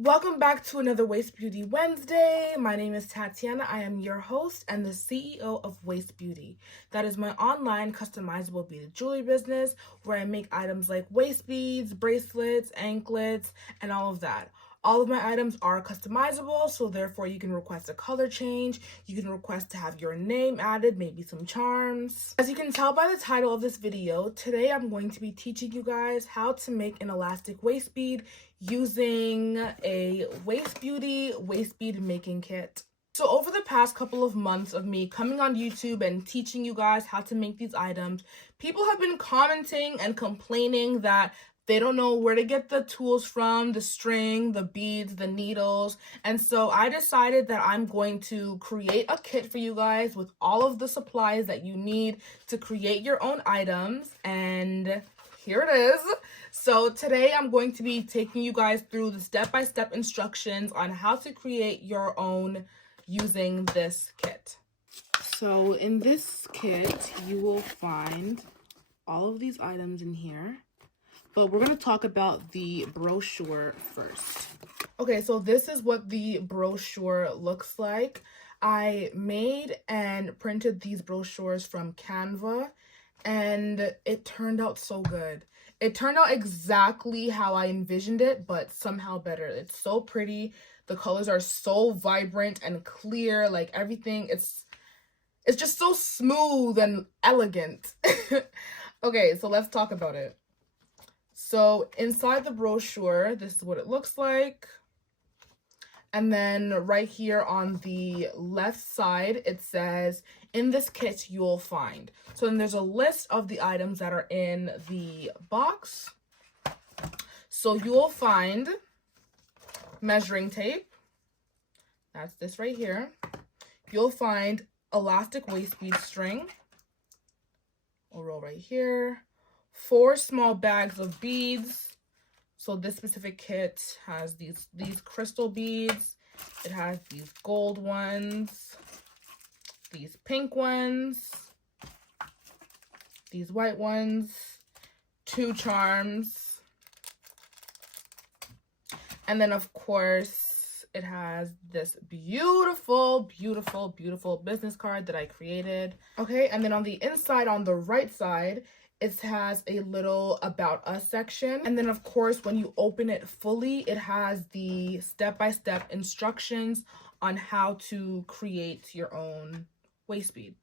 Welcome back to another Waist Beauty Wednesday. My name is Tatiana. I am your host and the CEO of Waist Beauty. That is my online customizable beaded jewelry business where I make items like waist beads, bracelets, anklets, and all of that. All of my items are customizable, so therefore you can request a color change, you can request to have your name added, maybe some charms. As you can tell by the title of this video, today I'm going to be teaching you guys how to make an elastic waist bead using a Waist Beauty waist bead making kit. So over the past couple of months of me coming on YouTube and teaching you guys how to make these items, people have been commenting and complaining that they don't know where to get the tools from, the string, the beads, the needles. And so I decided that I'm going to create a kit for you guys with all of the supplies that you need to create your own items. And here it is. So today I'm going to be taking you guys through the step-by-step instructions on how to create your own using this kit. So in this kit, you will find all of these items in here. But we're going to talk about the brochure first. Okay, so this is what the brochure looks like. I made and printed these brochures from Canva, and it turned out so good. It turned out exactly how I envisioned it, but somehow better. It's so pretty. The colors are so vibrant and clear, like everything. It's just so smooth and elegant. Okay, so let's talk about it. So inside the brochure, this is what it looks like. And then right here on the left side, it says, in this kit, you'll find. So then there's a list of the items that are in the box. So you'll find measuring tape. That's this right here. You'll find elastic waist bead string. We'll roll right here. 4 small bags of beads. So this specific kit has these crystal beads. It has these gold ones, these pink ones, these white ones, 2 charms. And then of course it has this beautiful, beautiful, beautiful business card that I created. Okay, and then on the inside, on the right side, it has a little about us section. And then of course, when you open it fully, it has the step-by-step instructions on how to create your own waist bead.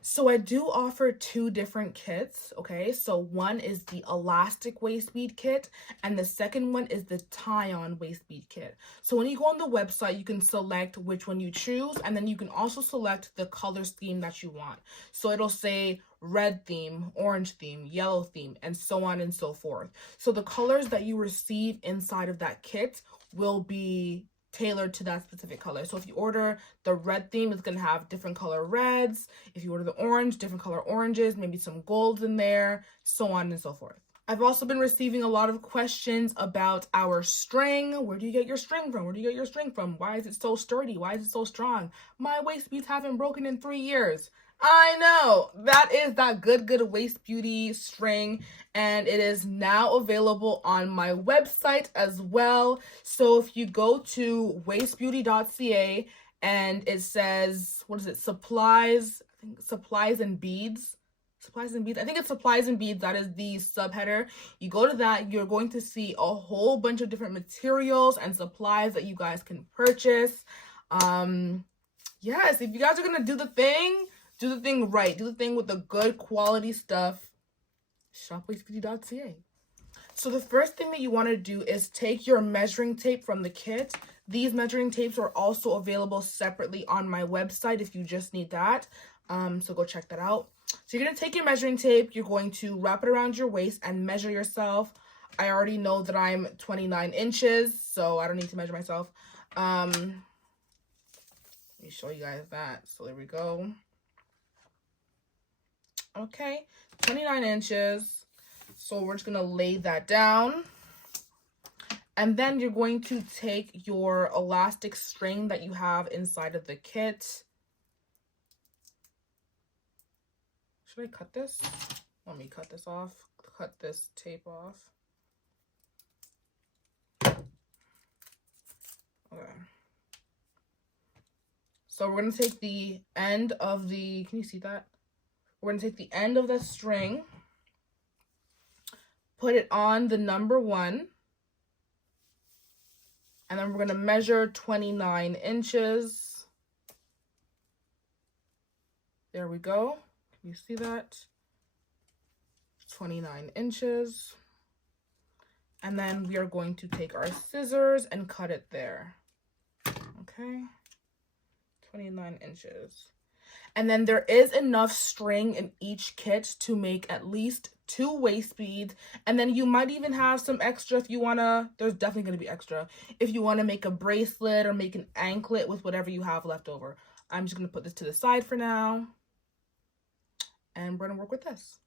So I do offer 2 different kits, okay? So one is the elastic waist bead kit, and the second one is the tie-on waist bead kit. So when you go on the website, you can select which one you choose, and then you can also select the color scheme that you want. So it'll say red theme, orange theme, yellow theme, and so on and so forth. So the colors that you receive inside of that kit will be tailored to that specific color. So if you order the red theme, it's going to have different color reds. If you order the orange, different color oranges, maybe some golds in there, so on and so forth. I've also been receiving a lot of questions about our string. Where do you get your string from? Where do you get your string from? Why is it so sturdy? Why is it so strong? My waist beads haven't broken in 3 years. I know, that is that good Waist Beauty string, and it is now available on my website as well. So if you go to wastbeauty.ca and it says, what is it, supplies, I think supplies and beads. Supplies and beads. I think it's supplies and beads. That is the subheader. You go to that, you're going to see a whole bunch of different materials and supplies that you guys can purchase. Yes, if you guys are gonna do the thing right. Do the thing with the good quality stuff. Shop wastbeauty.ca. So the first thing that you want to do is take your measuring tape from the kit. These measuring tapes are also available separately on my website if you just need that. So go check that out. So you're going to take your measuring tape, you're going to wrap it around your waist and measure yourself. I already know that I'm 29 inches, so I don't need to measure myself. Let me show you guys that. So there we go. Okay, 29 inches. So we're just going to lay that down. And then you're going to take your elastic string that you have inside of the kit. Should I cut this? Let me cut this off. Cut this tape off. So we're going to take the end of the, can you see that? We're going to take the end of the string, put it on the number 1, and then we're going to measure 29 inches. There we go. Can you see that? 29 inches. And then we are going to take our scissors and cut it there. Okay. 29 inches. And then there is enough string in each kit to make at least 2 waist beads. And then you might even have some extra if you want to, there's definitely going to be extra, if you want to make a bracelet or make an anklet with whatever you have left over. I'm just going to put this to the side for now. And we're going to work with this.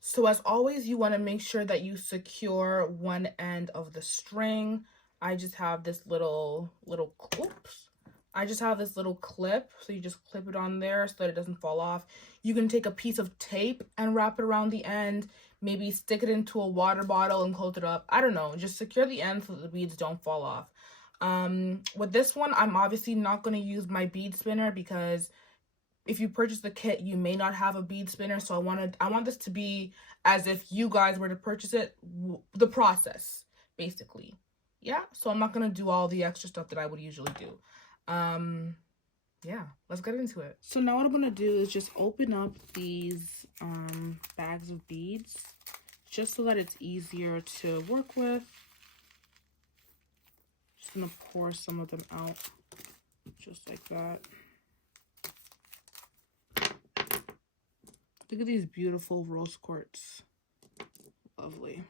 So as always, you want to make sure that you secure one end of the string. I just have this little oops. I just have this little clip, so you just clip it on there so that it doesn't fall off. You can take a piece of tape and wrap it around the end, maybe stick it into a water bottle and close it up. I don't know, just secure the end so that the beads don't fall off. With this one, I'm obviously not going to use my bead spinner because if you purchase the kit, you may not have a bead spinner. So I want this to be as if you guys were to purchase it, the process, basically. Yeah, so I'm not going to do all the extra stuff that I would usually do. Yeah, let's get into it. So now what I'm gonna do is just open up these bags of beads just so that it's easier to work with. Just gonna pour some of them out just like that. Look at these beautiful rose quartz. Lovely.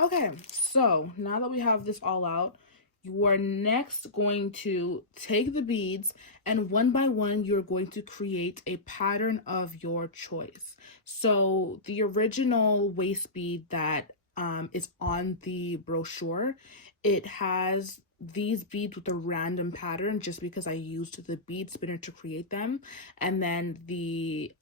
Okay, so now that we have this all out, you are next going to take the beads and one by one, you're going to create a pattern of your choice. So the original waist bead that is on the brochure, it has these beads with a random pattern just because I used the bead spinner to create them. And then the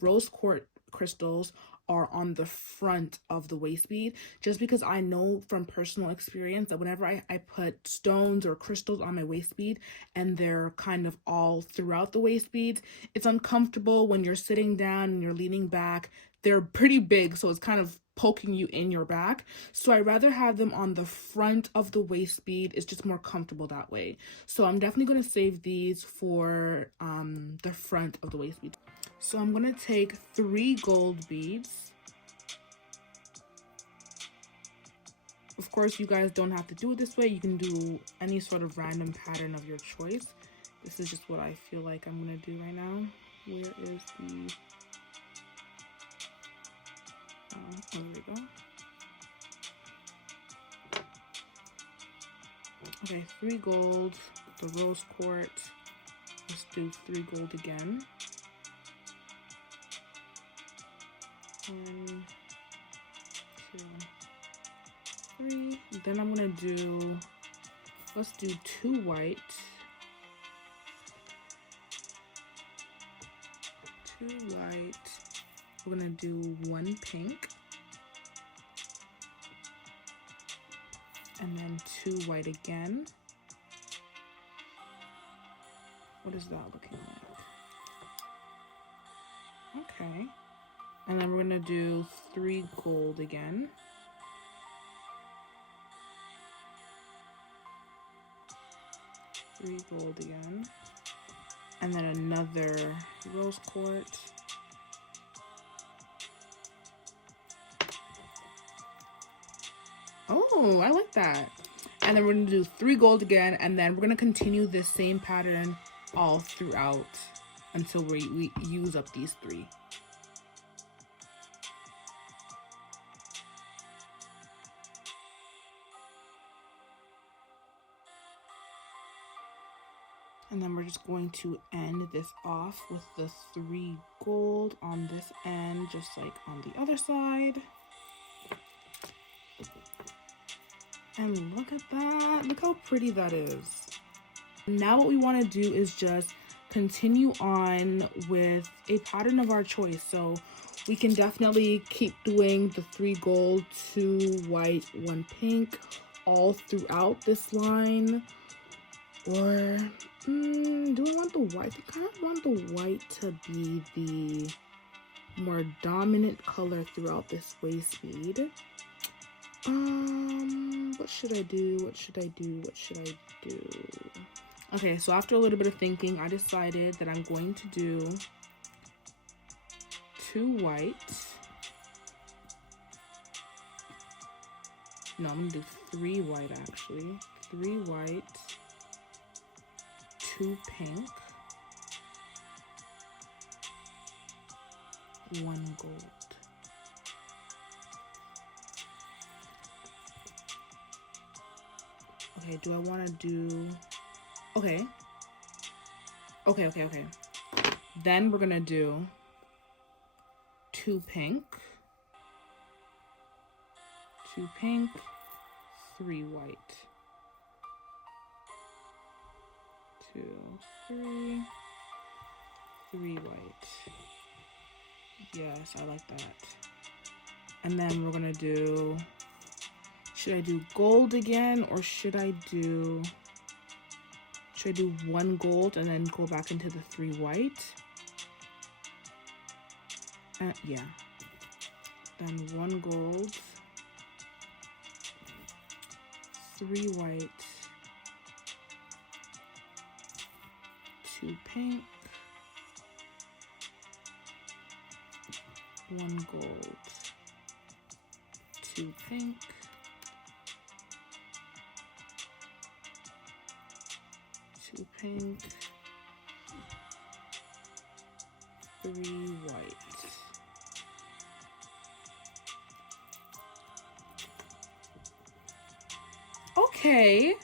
rose quartz crystals are on the front of the waist bead, just because I know from personal experience that whenever I put stones or crystals on my waist bead and they're kind of all throughout the waist beads, it's uncomfortable when you're sitting down and you're leaning back. They're pretty big, so it's kind of poking you in your back. So I rather have them on the front of the waist bead. It's just more comfortable that way. So I'm definitely going to save these for the front of the waist bead. So I'm going to take 3 gold beads. Of course, you guys don't have to do it this way. You can do any sort of random pattern of your choice. This is just what I feel like I'm going to do right now. Where is the... Oh, there we go. Okay, 3 gold, the rose quartz. Let's do 3 gold again. 1, 2, 3. Then I'm gonna do, let's do 2 white, 2 white. We're gonna do 1 pink, and then 2 white again. What is that looking like? Okay. And then we're gonna do 3 gold again. 3 gold again. And then another rose quartz. Oh, I like that. And then we're gonna do 3 gold again, and then we're gonna continue this same pattern all throughout until we use up these 3. And then we're just going to end this off with the 3 gold on this end, just like on the other side. And look at that. Look how pretty that is. Now what we want to do is just continue on with a pattern of our choice. So we can definitely keep doing the 3 gold, 2 white, 1 pink all throughout this line. Or do I want the white? I kind of want the white to be the more dominant color throughout this waist bead. What should I do? What should I do? What should I do? Okay, so after a little bit of thinking, I decided that I'm going to do 2 white. No, I'm gonna do 3 white actually. 3 white, 2 pink, 1 gold. Okay, do I want to do... Okay. Then we're going to do 2 pink, 2 pink, 3 white. 2, 3, 3 white. Yes, I like that. And then we're going to do... Should I do gold again, or should I do 1 gold and then go back into the 3 white? Yeah. Then 1 gold, 3 white, 2 pink, 1 gold, 2 pink, 2 pink, 3 white. Okay,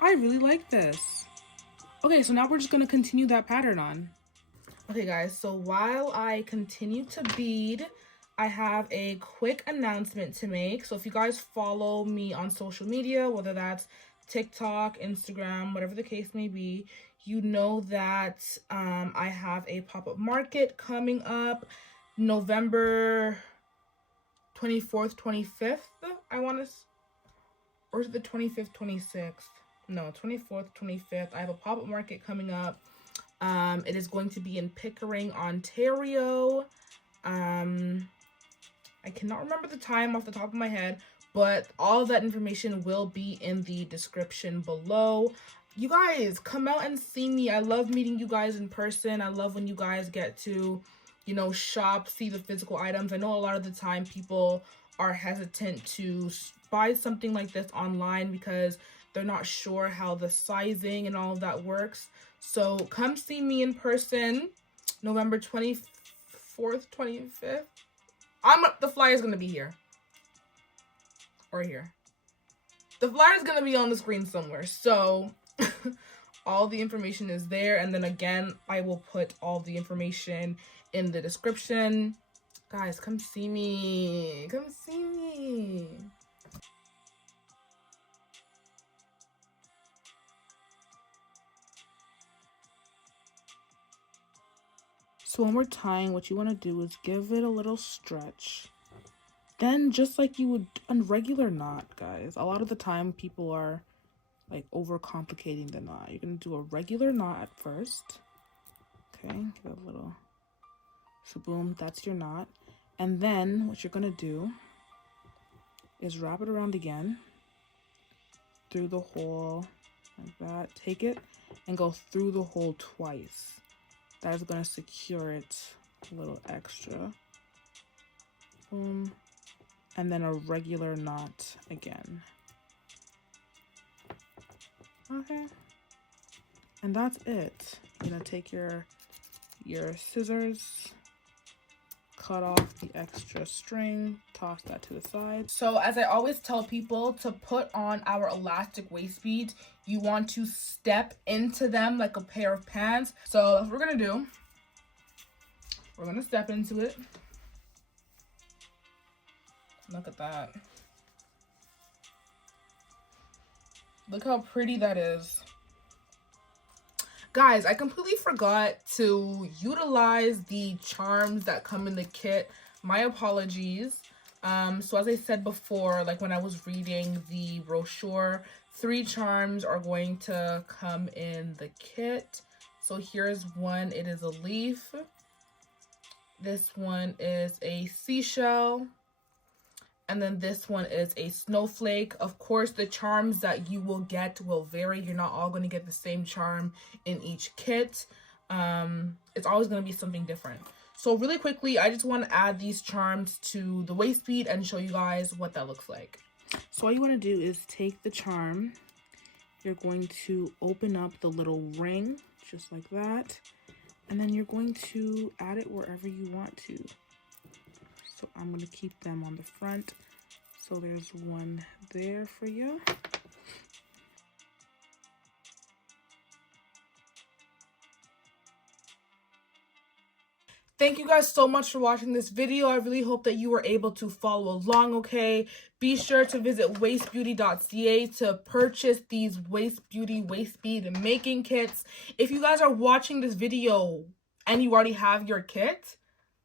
I really like this. Okay, so now we're just gonna continue that pattern on. Okay guys, so while I continue to bead, I have a quick announcement to make. So if you guys follow me on social media, whether that's TikTok, Instagram, whatever the case may be, you know that I have a pop-up market coming up November 24th, 25th, I want to, or is it the 25th, 26th? No, 24th, 25th. I have a pop-up market coming up. It is going to be in Pickering, Ontario. I cannot remember the time off the top of my head, but all of that information will be in the description below. You guys, come out and see me. I love meeting you guys in person. I love when you guys get to, you know, shop, see the physical items. I know a lot of the time people are hesitant to buy something like this online because they're not sure how the sizing and all of that works. So come see me in person, November 24th, 25th. The flyer's gonna be here. Or here. The flyer's gonna be on the screen somewhere. So all the information is there. And then again, I will put all the information in the description. Guys, come see me. Come see me. So when we're tying, what you want to do is give it a little stretch. Then just like you would on regular knot, guys. A lot of the time people are like overcomplicating the knot. You're going to do a regular knot at first. Okay, give it a little. So boom, that's your knot. And then what you're going to do is wrap it around again through the hole like that. Take it and go through the hole twice. That is going to secure it a little extra. Boom. And then a regular knot again. Okay. And that's it. You're going to take your scissors, cut off the extra string, toss that to the side. So as I always tell people, to put on our elastic waist beads, you want to step into them like a pair of pants. So that's what we're gonna do. We're gonna step into it. Look at that. Look how pretty that is. Guys, I completely forgot to utilize the charms that come in the kit. My apologies. So as I said before, like when I was reading the brochure, 3 charms are going to come in the kit. So here's one. It is a leaf. This one is a seashell. And then this one is a snowflake. Of course, the charms that you will get will vary. You're not all going to get the same charm in each kit. It's always going to be something different. So really quickly, I just want to add these charms to the waist bead and show you guys what that looks like. So all you want to do is take the charm. You're going to open up the little ring, just like that. And then you're going to add it wherever you want to. So I'm going to keep them on the front. So there's one there for you. Thank you guys so much for watching this video. I really hope that you were able to follow along, okay? Be sure to visit gbry.svg to purchase these Waist Beauty waist bead making kits. If you guys are watching this video and you already have your kit,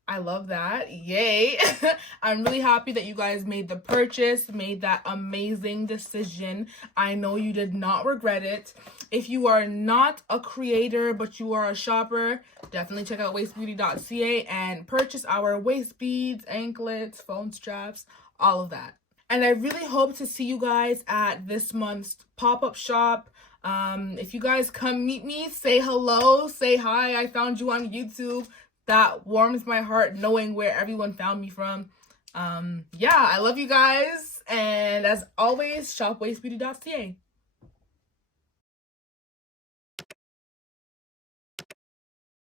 I love that. Yay. I'm really happy that you guys made the purchase, made that amazing decision. I know you did not regret it. If you are not a creator, but you are a shopper, definitely check out wastbeauty.ca and purchase our waist beads, anklets, phone straps, all of that. And I really hope to see you guys at this month's pop-up shop. If you guys come meet me, say hello, say hi, I found you on YouTube. That warms my heart knowing where everyone found me from. Yeah, I love you guys. And as always, shop wastbeauty.ca.